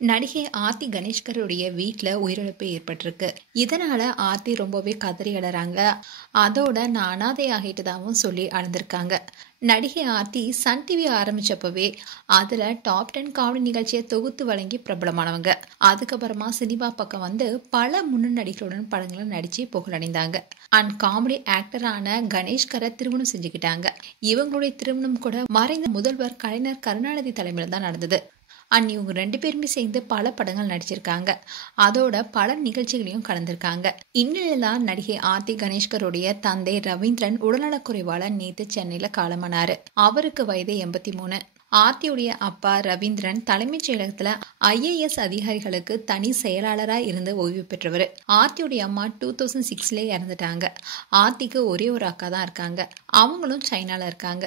நடிகை ஆர்த்தி கணேஷ்கருடைய வீட்டில் உயிரிழப்பு ஏற்பட்டிருக்கு. இதனால ஆர்த்தி ரொம்பவே கதறி அழறாங்க. அதோட நான் அனாதை ஆகிட்டதாகவும் சொல்லி அழுந்திருக்காங்க. நடிகை ஆர்த்தி சன் டிவி ஆரம்பிச்சப்பவே அதுல டாப் 10 காமெடி நிகழ்ச்சியை தொகுத்து வழங்கி பிரபலமானவங்க. அதுக்கப்புறமா சினிமா பக்கம் வந்து பல முன்னணி நடிகர்களுடன் படங்களை நடிச்சு புகழடைந்தாங்க. அண்ட் காமெடி ஆக்டரான கணேஷ்கரை திருமணம் செஞ்சுக்கிட்டாங்க. இவங்களுடைய திருமணம் கூட மறைந்த முதல்வர் கலைஞர் கருணாநிதி தலைமையில் தான் நடந்தது. அண்ட் இவங்க 2 பேருமே சேர்ந்து பல படங்கள் நடிச்சிருக்காங்க. அதோட பல நிகழ்ச்சிகளையும் கலந்திருக்காங்க. இந்நிலையில்தான் நடிகை ஆர்த்தி கணேஷ்கருடைய தந்தை ரவீந்திரன் உடல்நலக்குறைவால நேத்து சென்னையில காலமானாரு. அவருக்கு வயது 83. ஆர்த்தியுடைய அப்பா ரவீந்திரன் தலைமைச் செயலகத்துல IAS அதிகாரிகளுக்கு தனி செயலாளரா இருந்து ஓய்வு பெற்றவர். ஆர்த்தியுடைய அம்மா 2006 இறந்துட்டாங்க. ஆர்த்திக்கு ஒரே ஒரு அக்கா தான் இருக்காங்க. அவங்களும் சைனால இருக்காங்க.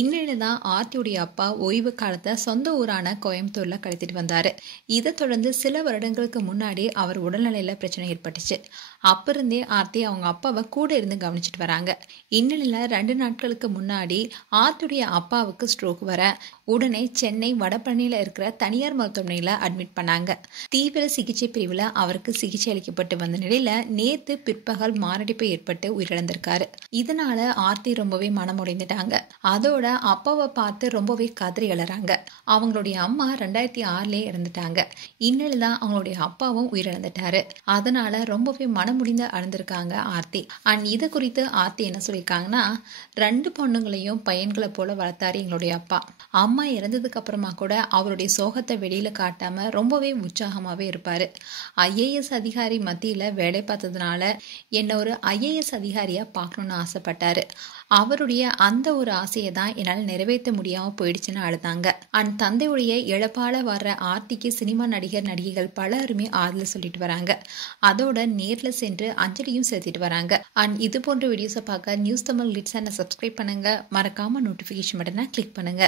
இந்நிலையில தான் ஆர்த்தியுடைய அப்பா ஓய்வு காலத்தை சொந்த ஊரான கோயம்புத்தூர்ல கழித்துட்டு வந்தாரு. இதை தொடர்ந்து சில வருடங்களுக்கு முன்னாடி அவர் உடல்நிலையில பிரச்சனை ஏற்பட்டுச்சு. அப்ப இருந்தே ஆர்த்தி அவங்க அப்பாவை கூட இருந்து கவனிச்சுட்டு வராங்க. இந்நிலையில 2 நாட்களுக்கு முன்னாடி ஆர்த்தியுடைய அப்பாவுக்கு ஸ்ட்ரோக் வர உடனே சென்னை வடபழனியில இருக்கிற தனியார் மருத்துவமனையில அட்மிட் பண்ணாங்க. தீவிர சிகிச்சை பிரிவுல அவருக்கு சிகிச்சை அளிக்கப்பட்டு வந்த நிலையில நேத்து பிற்பகல் மாரடைப்பு ஏற்பட்டு உயிரிழந்திருக்காரு. இதனால ஆர்த்தி ரொம்பவே மனமுடைந்துட்டாங்க. அதோட அப்பாவை பார்த்து ரொம்பவே கதறி அழறாங்க. அவங்களுடைய அம்மா 2006 இறந்துட்டாங்க. இந்நிலையில்தான் அவங்களுடைய அப்பாவும் உயிரிழந்துட்டாரு. அதனால ரொம்பவே மனமுடிந்து அழுந்திருக்காங்க ஆர்த்தி. அண்ட் இது குறித்து ஆர்த்தி என்ன சொல்லியிருக்காங்கன்னா, 2 பொண்ணுங்களையும் பையன்களை போல வளர்த்தாரு எங்களுடைய அப்பா. அம்மா இறந்ததுக்கு அப்புறமா கூட அவருடைய சோகத்தை வெளியில காட்டாம ரொம்பவே உற்சாகமாவே இருப்பாரு. IAS அதிகாரி மத்தியில வேலை பார்த்ததுனால என்ன ஒரு IAS அதிகாரியா பார்க்கணும்னு ஆசைப்பட்டாரு. அவருடைய அந்த ஒரு ஆசையை தான் என்னால் நிறைவேற்ற முடியாம போயிடுச்சுன்னு அழுதாங்க. அண்ட் தந்தையுடைய இழப்பால வர்ற ஆர்த்திக்கு சினிமா நடிகர் நடிகைகள் பலருமே ஆறுதல் சொல்லிட்டு வராங்க. அதோட நேர்ல சென்று அஞ்சலியும் செலுத்திட்டு வராங்க. அண்ட் இது போன்ற வீடியோஸை பார்க்க நியூஸ் தமிழ் லிட்ஸ் சப்ஸ்கிரைப் பண்ணுங்க. மறக்காம நோட்டிபிகேஷன் பட்டனை கிளிக் பண்ணுங்க.